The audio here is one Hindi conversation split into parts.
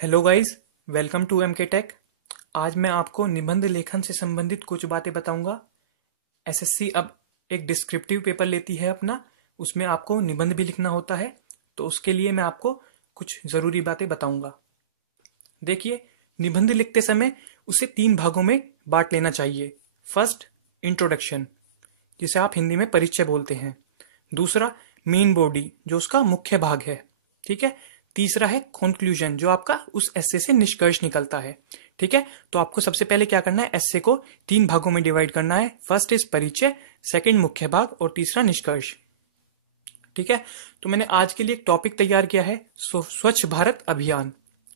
Hello guys, welcome to M K tech. आज मैं आपको निबंध लेखन से संबंधित कुछ बातें बताऊंगा। एसएससी अब एक डिस्क्रिप्टिव पेपर लेती है अपना, उसमें आपको निबंध भी लिखना होता है। तो उसके लिए मैं आपको कुछ ज़रूरी बातें बताऊंगा। देखिए, निबंध लिखते समय उसे 3 भागों में बांट लेना चाहिए। फर्स्ट, इंट्रोडक्शन, जिसे आप हिंदी में परिचय बोलते हैं। दूसरा, मेन बॉडी, जो उसका मुख्य भाग है। ठीक है। तीसरा है कंक्लूजन, जो आपका उस एस्से से निष्कर्ष निकलता है। ठीक है। तो आपको सबसे पहले क्या करना है, एस्से को 3 भागों में डिवाइड करना है। फर्स्ट इज परिचय, सेकंड मुख्य भाग और तीसरा निष्कर्ष। ठीक है। तो मैंने आज के लिए एक टॉपिक तैयार किया है, स्वच्छ भारत अभियान।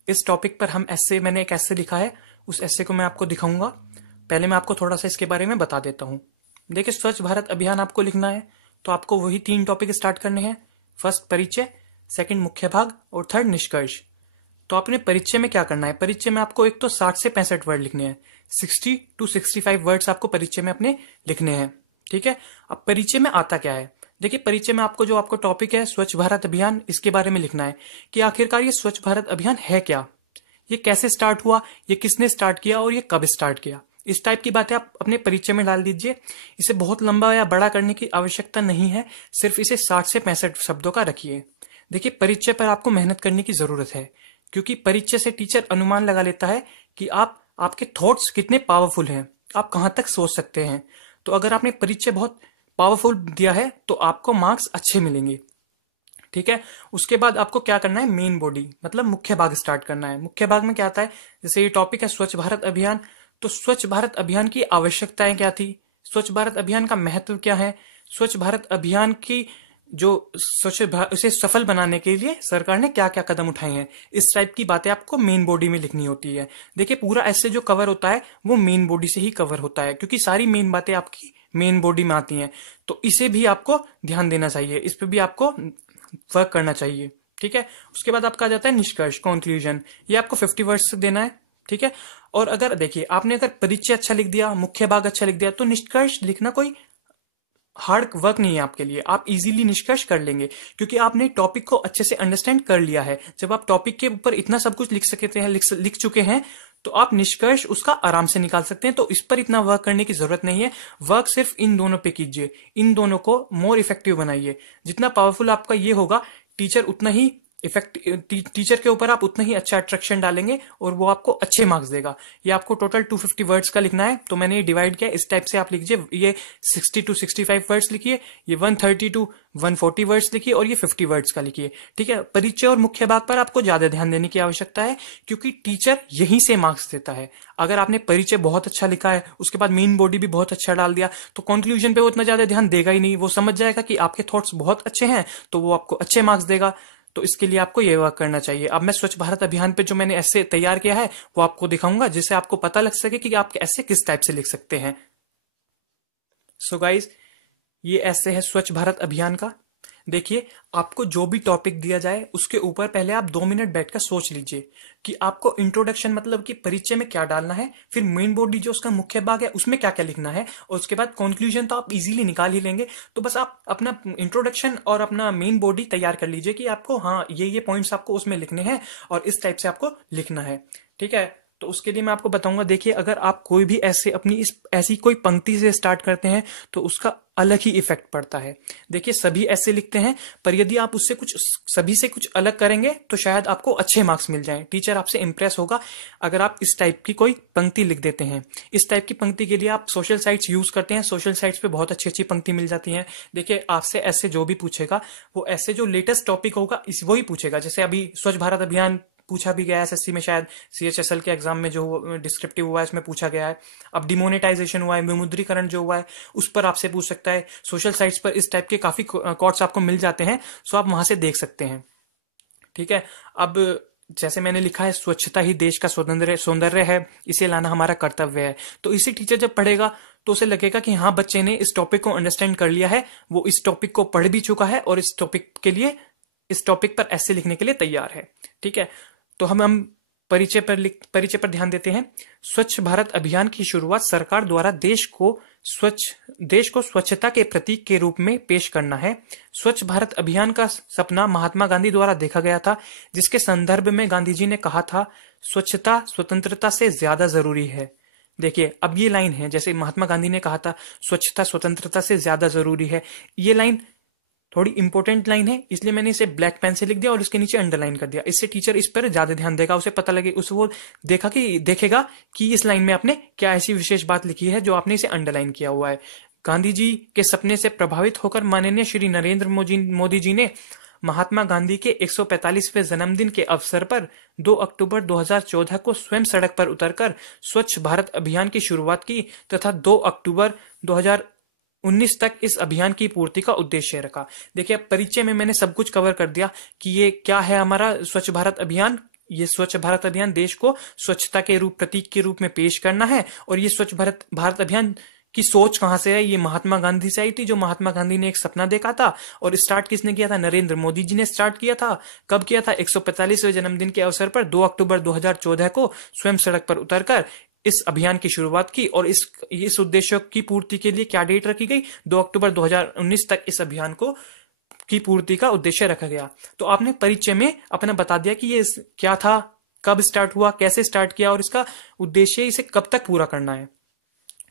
इस टॉपिक पर मैंने एक एस्से लिखा है, उस एस्से को मैं आपको दिखाऊंगा। पहले मैं आपको थोड़ा सा इसके बारे में बता देता हूँ। देखिए, स्वच्छ भारत अभियान आपको लिखना है तो आपको वही 3 टॉपिक स्टार्ट करने हैं। फर्स्ट परिचय, सेकंड मुख्य भाग और थर्ड निष्कर्ष। तो आपने परिचय में क्या करना है, परिचय में आपको एक तो 60 से 65 वर्ड लिखने हैं। 60 to 65 वर्ड्स आपको परिचय में अपने लिखने हैं। ठीक है। अब परिचय में आता क्या है, देखिए, परिचय में आपको जो आपको टॉपिक है स्वच्छ भारत अभियान, इसके बारे में लिखना है कि आखिरकार ये स्वच्छ भारत अभियान है क्या, ये कैसे स्टार्ट हुआ, ये किसने स्टार्ट किया और ये कब स्टार्ट किया। इस टाइप की बातें आप अपने परिचय में डाल दीजिए। इसे बहुत लंबा या बड़ा करने की आवश्यकता नहीं है, सिर्फ इसे 60 से 65 शब्दों का रखिए। देखिए, परिचय पर आपको मेहनत करने की जरूरत है, क्योंकि परिचय से टीचर अनुमान लगा लेता है कि आपके थॉट्स कितने पावरफुल हैं, आप कहां तक सोच सकते हैं। तो अगर आपने परिचय बहुत पावरफुल दिया है तो आपको मार्क्स अच्छे मिलेंगे। ठीक है। उसके बाद आपको क्या करना है, मेन बॉडी मतलब मुख्य भाग स्टार्ट करना है। मुख्य भाग में क्या आता है, जैसे ये टॉपिक है स्वच्छ भारत अभियान, तो स्वच्छ भारत अभियान की आवश्यकताएं क्या थी, स्वच्छ भारत अभियान का महत्व क्या है, स्वच्छ भारत अभियान की जो उसे सफल बनाने के लिए सरकार ने क्या क्या कदम उठाए हैं, इस टाइप की बातें आपको मेन बॉडी में लिखनी होती है। देखिए, पूरा ऐसे जो कवर होता है वो मेन बॉडी से ही कवर होता है, क्योंकि सारी मेन बातें आपकी मेन बॉडी में आती हैं। तो इसे भी आपको ध्यान देना चाहिए, इस पे भी आपको वर्क करना चाहिए। ठीक है। उसके बाद आपका आ जाता है निष्कर्ष, कंक्लूजन। ये आपको 50 वर्ड्स तक देना है। ठीक है। और अगर देखिए, आपने अगर परिचय अच्छा लिख दिया, मुख्य भाग अच्छा लिख दिया, तो निष्कर्ष लिखना कोई हार्ड वर्क नहीं है आपके लिए, आप इजीली निष्कर्ष कर लेंगे, क्योंकि आपने टॉपिक को अच्छे से अंडरस्टैंड कर लिया है। जब आप टॉपिक के ऊपर इतना सब कुछ लिख सकते हैं, लिख चुके हैं, तो आप निष्कर्ष उसका आराम से निकाल सकते हैं। तो इस पर इतना वर्क करने की जरूरत नहीं है। वर्क सिर्फ इन दोनों पे कीजिए, इन दोनों को मोर इफेक्टिव बनाइए। जितना पावरफुल आपका ये होगा, टीचर उतना ही टीचर के ऊपर आप उतना ही अच्छा अट्रैक्शन डालेंगे और वो आपको अच्छे मार्क्स देगा। ये आपको टोटल 250 वर्ड्स का लिखना है, तो मैंने ये डिवाइड किया इस टाइप से। आप लिखिए, ये 60 to 65 वर्ड्स लिखिए, ये 130 to 140 वर्ड्स लिखिए और ये 50 वर्ड्स का लिखिए। ठीक है। परिचय और मुख्य भाग पर आपको ज्यादा ध्यान देने की आवश्यकता है, क्योंकि टीचर यहीं से मार्क्स देता है। अगर आपने परिचय बहुत अच्छा लिखा है, उसके बाद मेन बॉडी भी बहुत अच्छा डाल दिया, तो कंक्लूजन पे वो इतना ज्यादा ध्यान देगा ही नहीं। वो समझ जाएगा कि आपके थॉट्स बहुत अच्छे हैं, तो वो आपको अच्छे मार्क्स देगा। तो इसके लिए आपको ये वर्क करना चाहिए। अब मैं स्वच्छ भारत अभियान पे जो मैंने ऐसे तैयार किया है वो आपको दिखाऊंगा, जिससे आपको पता लग सके कि आप ऐसे किस टाइप से लिख सकते हैं। सो गाइज, ये ऐसे है स्वच्छ भारत अभियान का। देखिए, आपको जो भी टॉपिक दिया जाए उसके ऊपर पहले आप 2 मिनट बैठकर सोच लीजिए कि आपको इंट्रोडक्शन मतलब कि परिचय में क्या डालना है, फिर मेन बॉडी जो उसका मुख्य भाग है उसमें क्या क्या लिखना है, और उसके बाद कंक्लूजन तो आप इजीली निकाल ही लेंगे। तो बस आप अपना इंट्रोडक्शन और अपना मेन बॉडी तैयार कर लीजिए कि आपको हाँ ये पॉइंट्स आपको उसमें लिखने हैं और इस टाइप से आपको लिखना है। ठीक है। तो उसके लिए मैं आपको बताऊंगा। देखिए, अगर आप कोई भी ऐसे अपनी ऐसी कोई पंक्ति से स्टार्ट करते हैं तो उसका अलग ही इफेक्ट पड़ता है। देखिए, सभी ऐसे लिखते हैं, पर यदि आप उससे कुछ सभी से कुछ अलग करेंगे तो शायद आपको अच्छे मार्क्स मिल जाएं, टीचर आपसे इंप्रेस होगा अगर आप इस टाइप की कोई पंक्ति लिख देते हैं। इस टाइप की पंक्ति के लिए आप सोशल साइट्स यूज करते हैं, सोशल साइट्स पे बहुत अच्छी अच्छी पंक्ति मिल जाती है। देखिए, आपसे ऐसे जो भी पूछेगा वो ऐसे जो लेटेस्ट टॉपिक होगा वही पूछेगा। जैसे अभी स्वच्छ भारत अभियान पूछा भी गया है एसएससी में, शायद सीएचएसएल के एग्जाम में जो डिस्क्रिप्टिव हुआ है इसमें पूछा गया है। अब डिमोनेटाइजेशन हुआ है, विमुद्रीकरण जो हुआ है, उस पर आपसे पूछ सकता है। सोशल साइट्स पर इस टाइप के काफी कोट्स आपको मिल जाते हैं, सो आप वहां से देख सकते हैं। ठीक है। अब जैसे मैंने लिखा है, स्वच्छता ही देश का सौंदर्य है, इसे लाना हमारा कर्तव्य है। तो इसी टीचर जब पढ़ेगा तो उसे लगेगा कि हाँ, बच्चे ने इस टॉपिक को अंडरस्टैंड कर लिया है, वो इस टॉपिक को पढ़ भी चुका है और इस टॉपिक पर ऐसे लिखने के लिए तैयार है। ठीक है। तो हम परिचय पर ध्यान देते हैं। स्वच्छ भारत अभियान की शुरुआत सरकार द्वारा देश को देश को स्वच्छता के प्रतीक के रूप में पेश करना है। स्वच्छ भारत अभियान का सपना महात्मा गांधी द्वारा देखा गया था, जिसके संदर्भ में गांधी जी ने कहा था, स्वच्छता स्वतंत्रता से ज्यादा जरूरी है। देखिए, अब ये लाइन है, जैसे महात्मा गांधी ने कहा था स्वच्छता स्वतंत्रता से ज्यादा जरूरी है, ये लाइन थोड़ी इंपॉर्टेंट लाइन है, इसलिए मैंने इसे ब्लैक पेन से लिख दिया और इसके नीचे अंडरलाइन कर दिया। इससे टीचर इस पर ज्यादा ध्यान देगा, उसे पता लगे, उसे वो देखेगा कि इस लाइन में आपने क्या ऐसी विशेष बात लिखी है जो आपने इसे अंडरलाइन किया हुआ है। गांधी जी के सपने से प्रभावित होकर माननीय श्री नरेंद्र मोदी जी ने महात्मा गांधी के 145वें जन्मदिन के अवसर पर 2 अक्टूबर 2014 को स्वयं सड़क पर उतरकर स्वच्छ भारत अभियान की शुरुआत की तथा 2 अक्टूबर 2019 तक इस अभियान की पूर्ति का उद्देश्य रखा। देखिए, परिचय में मैंने सब कुछ कवर कर दिया कि ये क्या है हमारा स्वच्छ भारत अभियान। ये स्वच्छ भारत अभियान देश को स्वच्छता के प्रतीक के रूप में पेश करना है। और ये स्वच्छ भारत अभियान की सोच कहां से है? ये महात्मा गांधी से आई थी, जो महात्मा गांधी ने एक सपना देखा था। और स्टार्ट किसने किया था? नरेंद्र मोदी जी ने स्टार्ट किया था। कब किया था? 145वें जन्मदिन के अवसर पर 2 अक्टूबर 2014 को स्वयं सड़क पर उतरकर इस अभियान की शुरुआत की। और इस उद्देश्य की पूर्ति के लिए क्या डेट रखी गई? 2 अक्टूबर 2019 तक इस अभियान को की पूर्ति का उद्देश्य रखा गया। तो आपने परिचय में अपना बता दिया कि ये क्या था, कब स्टार्ट हुआ, कैसे स्टार्ट किया और इसका उद्देश्य इसे कब तक पूरा करना है।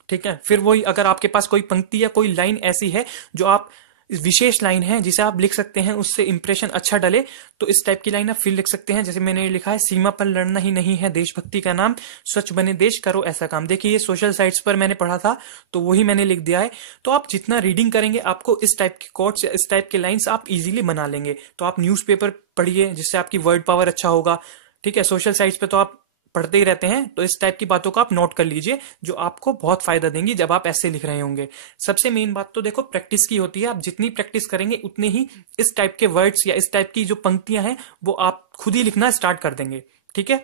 ठीक है, फिर वही, अगर आपके पास कोई पंक्ति या कोई लाइन ऐसी है जो आप विशेष लाइन है जिसे आप लिख सकते हैं, उससे इंप्रेशन अच्छा डले, तो इस टाइप की लाइन आप फिर लिख सकते हैं। जैसे मैंने लिखा है, सीमा पर लड़ना ही नहीं है देशभक्ति का नाम, स्वच्छ बने देश करो ऐसा काम। देखिए, ये सोशल साइट्स पर मैंने पढ़ा था तो वही मैंने लिख दिया है। तो आप जितना रीडिंग करेंगे आपको इस टाइप के कोट्स, इस टाइप के लाइन्स आप इजीली बना लेंगे। तो आप न्यूज़पेपर पढ़िए, जिससे आपकी वर्ड पावर अच्छा होगा। ठीक है, सोशल साइट्स पे तो आप पढ़ते ही रहते हैं, तो इस टाइप की बातों को आप नोट कर लीजिए, जो आपको बहुत फायदा देंगी जब आप ऐसे लिख रहे होंगे। सबसे मेन बात तो देखो प्रैक्टिस की होती है। आप जितनी प्रैक्टिस करेंगे उतने ही इस टाइप के वर्ड्स या इस टाइप की जो पंक्तियां हैं वो आप खुद ही लिखना स्टार्ट कर देंगे। ठीक है,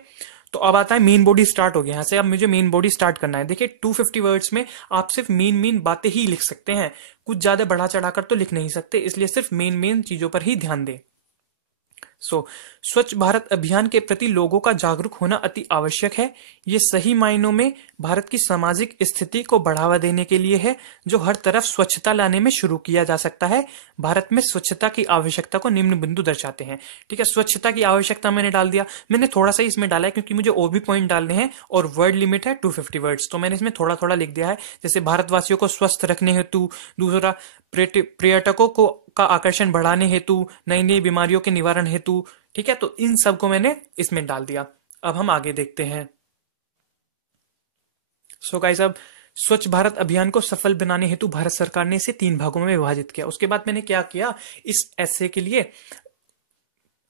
तो अब आता है मेन बॉडी स्टार्ट हो गया। यहाँ से अब मुझे मेन बॉडी स्टार्ट करना है। देखिए, 250 वर्ड्स में आप सिर्फ मेन बातें ही लिख सकते हैं, कुछ ज्यादा बढ़ा चढ़ाकर तो लिख नहीं सकते, इसलिए सिर्फ मेन चीजों पर ही ध्यान दें। स्वच्छ भारत अभियान के प्रति लोगों का जागरूक होना अति आवश्यक है। ये सही मायनों में भारत की सामाजिक स्थिति को बढ़ावा देने के लिए है, जो हर तरफ स्वच्छता लाने में शुरू किया जा सकता है। भारत में स्वच्छता की आवश्यकता को निम्न बिंदु दर्शाते हैं। ठीक है, स्वच्छता की आवश्यकता मैंने डाल दिया। मैंने थोड़ा सा इसमें डाला है क्योंकि मुझे और भी पॉइंट डालने हैं और वर्ड लिमिट है 250 वर्ड्स, तो मैंने इसमें थोड़ा थोड़ा लिख दिया है। जैसे भारतवासियों को स्वस्थ रखने हेतु, दूसरा पर्यटकों को का आकर्षण बढ़ाने हेतु, नई नई बीमारियों के निवारण हेतु। ठीक है, तो इन सब को मैंने इसमें डाल दिया। अब हम आगे देखते हैं। गाइस, अब स्वच्छ भारत अभियान को सफल बनाने हेतु भारत सरकार ने इसे 3 भागों में विभाजित किया। उसके बाद मैंने क्या किया, इस ऐसे के लिए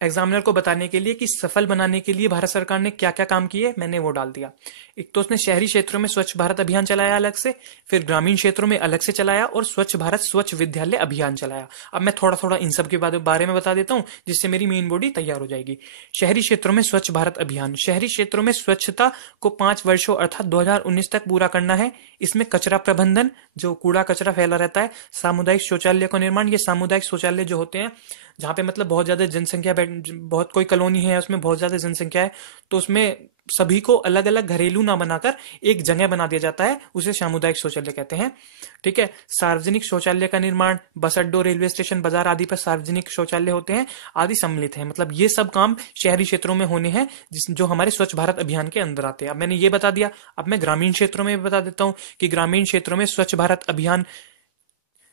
एग्जामिनर को बताने के लिए कि सफल बनाने के लिए भारत सरकार ने क्या क्या काम किए, मैंने वो डाल दिया। एक तो उसने शहरी क्षेत्रों में स्वच्छ भारत अभियान चलाया अलग से, फिर ग्रामीण क्षेत्रों में अलग से चलाया, और स्वच्छ भारत स्वच्छ विद्यालय अभियान चलाया। अब मैं थोड़ा थोड़ा इन सब के बारे में बता देता हूँ, जिससे मेरी मेन बॉडी तैयार हो जाएगी। शहरी क्षेत्रों में स्वच्छ भारत अभियान। शहरी क्षेत्रों में स्वच्छता को 5 वर्षों अर्थात 2019 तक पूरा करना है। इसमें कचरा प्रबंधन, जो कूड़ा कचरा फैला रहता है, सामुदायिक शौचालय का निर्माण। ये सामुदायिक शौचालय जो होते हैं जहाँ पे मतलब बहुत ज्यादा जनसंख्या, बहुत कोई कॉलोनी है उसमें बहुत ज्यादा जनसंख्या है, तो उसमें सभी को अलग अलग घरेलू ना बनाकर एक जगह बना दिया जाता है, उसे सामुदायिक शौचालय कहते हैं। ठीक है, सार्वजनिक शौचालय का निर्माण, बस अड्डों, रेलवे स्टेशन, बाजार आदि पर सार्वजनिक शौचालय होते हैं, आदि सम्मिलित है। मतलब ये सब काम शहरी क्षेत्रों में होने हैं, जो हमारे स्वच्छ भारत अभियान के अंदर आते हैं। अब मैंने ये बता दिया। अब मैं ग्रामीण क्षेत्रों में बता देता हूँ कि ग्रामीण क्षेत्रों में स्वच्छ भारत अभियान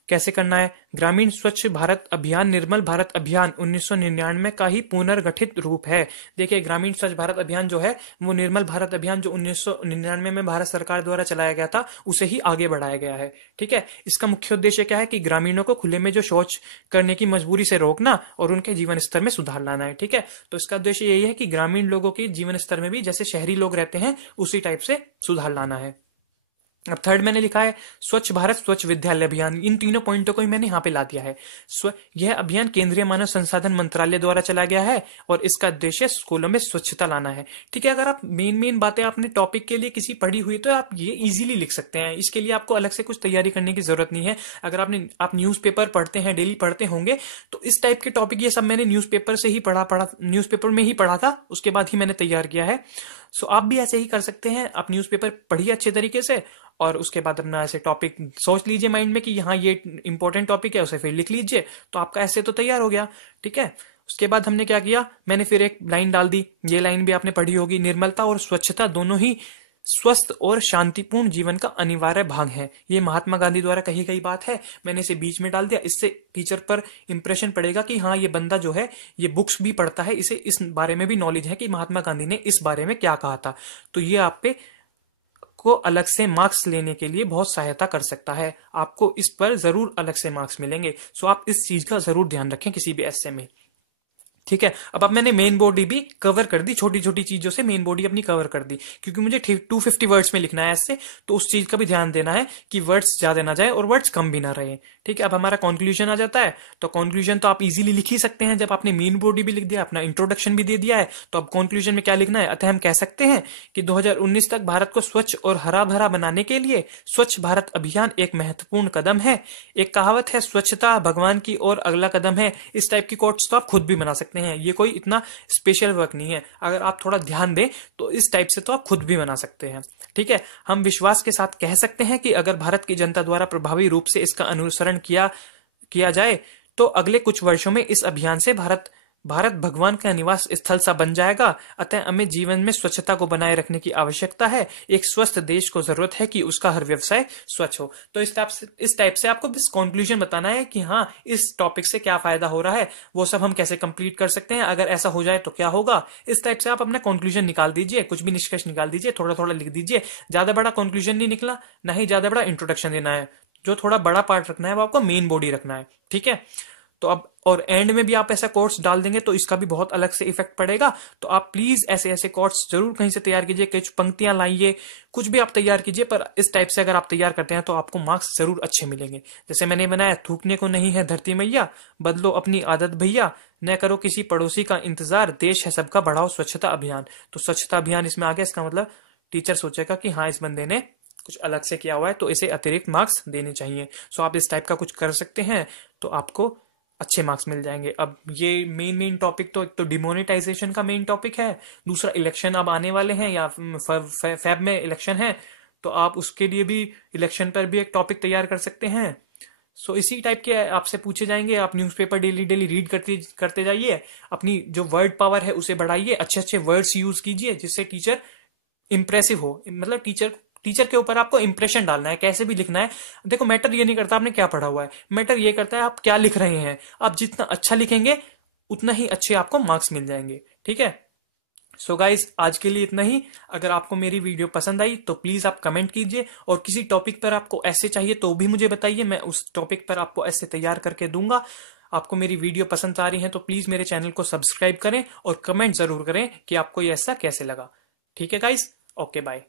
कैसे करना है। ग्रामीण स्वच्छ भारत अभियान निर्मल भारत अभियान 1999 का ही पुनर्गठित रूप है। देखिए, ग्रामीण स्वच्छ भारत अभियान जो है वो निर्मल भारत अभियान जो 1999 में भारत सरकार द्वारा चलाया गया था, उसे ही आगे बढ़ाया गया है। ठीक है, इसका मुख्य उद्देश्य क्या है कि ग्रामीणों को खुले में जो शौच करने की मजबूरी से रोकना और उनके जीवन स्तर में सुधार लाना है। ठीक है, तो इसका उद्देश्य यही है कि ग्रामीण लोगों के जीवन स्तर में भी जैसे शहरी लोग रहते हैं उसी टाइप से सुधार लाना है। अब थर्ड मैंने लिखा है स्वच्छ भारत स्वच्छ विद्यालय अभियान। इन तीनों पॉइंटों को ही मैंने यहाँ पे ला दिया है। यह अभियान केंद्रीय मानव संसाधन मंत्रालय द्वारा चलाया गया है और इसका उद्देश्य स्कूलों में स्वच्छता लाना है। ठीक है, अगर आप मेन बातें आपने टॉपिक के लिए किसी पढ़ी हुई तो आप ये इजीली लिख सकते हैं। इसके लिए आपको अलग से कुछ तैयारी करने की जरूरत नहीं है। अगर आप न्यूज़पेपर पढ़ते हैं, डेली पढ़ते होंगे, तो इस टाइप के टॉपिक ये सब मैंने न्यूज़पेपर से ही न्यूज़पेपर में ही पढ़ा था, उसके बाद ही मैंने तैयार किया है। आप भी ऐसे ही कर सकते हैं। आप न्यूज़पेपर पढ़िए अच्छे तरीके से और उसके बाद अपना ऐसे टॉपिक सोच लीजिए माइंड में कि हाँ ये इंपॉर्टेंट टॉपिक है, उसे फिर लिख लीजिए, तो आपका ऐसे तो तैयार हो गया। ठीक है, उसके बाद हमने क्या किया, मैंने फिर एक लाइन डाल दी, ये लाइन भी आपने पढ़ी होगी, निर्मलता और स्वच्छता दोनों ही स्वस्थ और शांतिपूर्ण जीवन का अनिवार्य भाग है। ये महात्मा गांधी द्वारा कही गई बात है, मैंने इसे बीच में डाल दिया। इससे टीचर पर इंप्रेशन पड़ेगा कि हाँ ये बंदा जो है ये बुक्स भी पढ़ता है, इसे इस बारे में भी नॉलेज है कि महात्मा गांधी ने इस बारे में क्या कहा था। तो ये आप पे को अलग से मार्क्स लेने के लिए बहुत सहायता कर सकता है, आपको इस पर जरूर अलग से मार्क्स मिलेंगे। सो आप इस चीज का जरूर ध्यान रखें किसी भी एस्से में। ठीक है, अब मैंने मेन बॉडी भी कवर कर दी, छोटी छोटी चीजों से मेन बॉडी अपनी कवर कर दी, क्योंकि मुझे 250 वर्ड्स में लिखना है ऐसे, तो उस चीज का भी ध्यान देना है कि वर्ड्स ज्यादा ना जाए और वर्ड्स कम भी ना रहे। ठीक है, अब हमारा कंक्लूजन आ जाता है। तो कंक्लूजन तो आप इजीली लिख ही सकते हैं, जब आपने मेन बॉडी भी लिख दिया, अपना इंट्रोडक्शन भी दे दिया है, तो अब कंक्लूजन में क्या लिखना है। अतः हम कह सकते हैं कि 2019 तक भारत को स्वच्छ और हरा भरा बनाने के लिए स्वच्छ भारत अभियान एक महत्वपूर्ण कदम है। एक कहावत है, स्वच्छता भगवान की ओर अगला कदम है। इस टाइप की कोट्स तो आप खुद भी बना सकते हैं, ये कोई इतना स्पेशल वर्क नहीं है, अगर आप थोड़ा ध्यान दें तो इस टाइप से तो आप खुद भी बना सकते हैं। ठीक है, हम विश्वास के साथ कह सकते हैं कि अगर भारत की जनता द्वारा प्रभावी रूप से इसका अनुसरण किया जाए तो अगले कुछ वर्षों में इस अभियान से भारत भगवान का निवास स्थल सा बन जाएगा। अतः हमें जीवन में स्वच्छता को बनाए रखने की आवश्यकता है। एक स्वस्थ देश को जरूरत है कि उसका हर व्यवसाय स्वच्छ हो। तो इस टाइप से आपको बस कंक्लूजन बताना है कि हाँ इस टॉपिक से क्या फायदा हो रहा है, वो सब हम कैसे कंप्लीट कर सकते हैं, अगर ऐसा हो जाए तो क्या होगा। इस टाइप से आप अपना कंक्लूजन निकाल दीजिए, कुछ भी निष्कर्ष निकाल दीजिए, थोड़ा थोड़ा लिख दीजिए। ज्यादा बड़ा कंक्लूजन नहीं निकला, ना ही ज्यादा बड़ा इंट्रोडक्शन देना है। जो थोड़ा बड़ा पार्ट रखना है वो आपको मेन बॉडी रखना है। ठीक है, तो अब और एंड में भी आप ऐसा कोट्स डाल देंगे तो इसका भी बहुत अलग से इफेक्ट पड़ेगा। तो आप प्लीज ऐसे ऐसे कोट्स जरूर कहीं से तैयार कीजिए, कुछ पंक्तियां लाइए, कुछ भी आप तैयार कीजिए, पर इस टाइप से अगर आप तैयार करते हैं तो आपको मार्क्स जरूर अच्छे मिलेंगे। जैसे मैंने बनाया, थूकने को नहीं है धरती मैया, बदलो अपनी आदत भैया, न करो किसी पड़ोसी का इंतजार, देश है सबका बढ़ाओ स्वच्छता अभियान। तो स्वच्छता अभियान इसमें आ गया, इसका मतलब टीचर सोचेगा कि हाँ इस बंदे ने कुछ अलग से किया हुआ है, तो इसे अतिरिक्त मार्क्स देने चाहिए। सो आप इस टाइप का कुछ कर सकते हैं तो आपको अच्छे मार्क्स मिल जाएंगे। अब ये मेन टॉपिक तो एक तो डिमोनेटाइजेशन का मेन टॉपिक है, दूसरा इलेक्शन अब आने वाले हैं या फेब में इलेक्शन है, तो आप उसके लिए भी इलेक्शन पर भी एक टॉपिक तैयार कर सकते हैं। सो इसी टाइप के आपसे पूछे जाएंगे। आप न्यूज़पेपर डेली डेली रीड करते जाइए, अपनी जो वर्ड पावर है उसे बढ़ाइए, अच्छे अच्छे वर्ड्स यूज कीजिए जिससे टीचर इंप्रेसिव हो। मतलब टीचर के ऊपर आपको इंप्रेशन डालना है, कैसे भी लिखना है। देखो मैटर ये नहीं करता आपने क्या पढ़ा हुआ है, मैटर ये करता है आप क्या लिख रहे हैं। आप जितना अच्छा लिखेंगे उतना ही अच्छे आपको मार्क्स मिल जाएंगे। ठीक है, सो गाइज आज के लिए इतना ही। अगर आपको मेरी वीडियो पसंद आई तो प्लीज आप कमेंट कीजिए, और किसी टॉपिक पर आपको ऐसे चाहिए तो भी मुझे बताइए, मैं उस टॉपिक पर आपको ऐसे तैयार करके दूंगा। आपको मेरी वीडियो पसंद आ रही है तो प्लीज मेरे चैनल को सब्सक्राइब करें और कमेंट जरूर करें कि आपको ये ऐसा कैसे लगा। ठीक है गाइज, ओके बाय।